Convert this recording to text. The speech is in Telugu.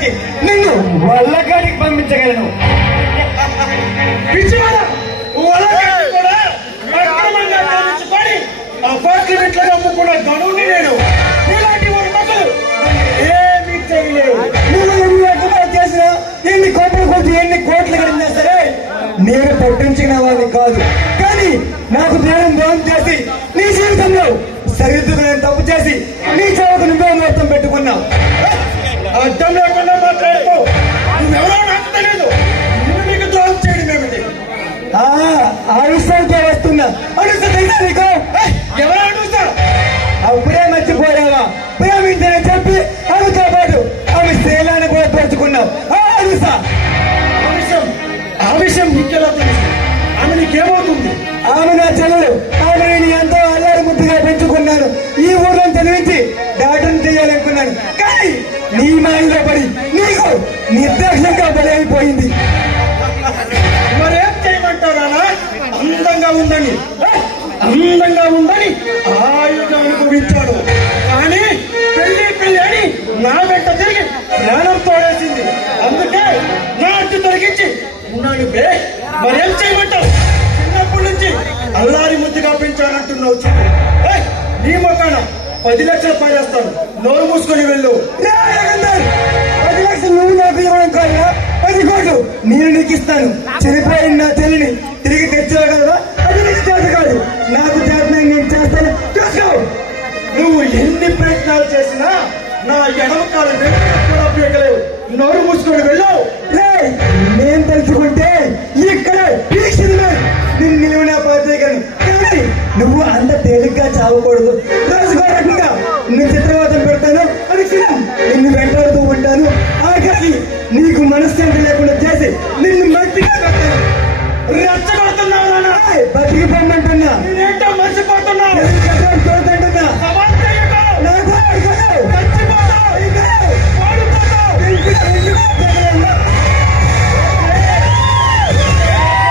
కాడికి నిన్ను వల్లకాడికి పంపించగలను. అపార్ట్మెంట్లుగా అమ్ముకున్న గనువుని నేను. ఇలాంటి వారి మొక్కలు ఏమీ చేయలేవు. నువ్వు ఎన్ని రకాలు చేసినా, ఎన్ని కోట్లు కొట్టి ఎన్ని కోట్లు గడిచినా సరే నేను పట్టించిన వాడిని కాదు. కానీ నాకు జ్ఞానం దూరం చేసి నీ జీవితంలో సరిహద్దుకు నేను తప్పు చేసి నీ చదువుకు నువ్వే మొత్తం పెట్టుకున్నావు. అర్థం లేకుండా మాట్లాడుతూ నువ్వెవరో నాకు తెలియదు. నువ్వు నీకు ద్రోహం చేయడం ఏమిటి? ఆ విషయానికే వస్తున్నా. అనుస తెలుసా నీకు? ఎవరో అనుసా? అప్పుడే మర్చిపోయావా? ప్రేమించని చెప్పి ఆమెతో పాటు ఆమె శైలాన్ని కూడా పెంచుకున్నావు. అనుసా ఆ విషయం నీకెలా తెలుసు? ఆమె నీకేమవుతుంది? ఆమె నా చెల్లెలు. ఆమె నేను ఎంతో అల్లారి ముద్దుగా పెంచుకున్నాను. ఈ ఊర్లో చదివించి డాక్టర్ని చేయాలనుకున్నాను. కానీ నీ మాయలో పడి నీకు నిర్దాక్షంగా బలి అయిపోయింది. మరేం చేయమంటారా? అందంగా ఉందని ఆయుధం అనుభవించాడు. కానీ పెళ్లి అని నా వెంట తిరిగి ప్రాణం తోడేసింది. అందుకే నా అడ్డు తొలగించి ఉన్నాడు. మరేం చేయమంటావు? చిన్నప్పటి నుంచి అల్లారి ముద్దుగా పెంచానంటున్నావు. నీ మొక్కన 10 లక్షలు పారేస్తాను. నోరు మూసుకొని వెళ్ళు. 10 లక్షలు నువ్వు నాకు ఇవ్వడం కాదా? 10 కోట్లు నేను నీకు ఇస్తాను. చనిపోయిన నా చెల్లిని తిరిగి తెచ్చేయగలరా? అది నీకు చేత కాదు. నాకు చేతనని నేను చేస్తాను. చూసుకో. నువ్వు ఎన్ని ప్రయత్నాలు చేసినా నా ఎడమ కాలం కూడా పీకలేవు. నోరు మూసుకొని వెళ్ళు. నేను తలుచుకుంటే ఇక్కడ నిన్ను నా పరిచయగలను. కానీ నువ్వు అంత తేలిగ్గా చావకూడదు. రోజుకో రకంగా నిన్ను చిత్రవాదం పెడతాను. అది నిన్ను వెంటాడుతూ ఉంటాను. ఆఖరికి నీకు మనశ్శాంతి లేకుండా చేసి నిన్ను మట్టిగా పెడతాను. రెచ్చగొడుతున్నావు. బతికి పొమ్మంటున్నా. నేనేంటో మర్చిపోతున్నావు.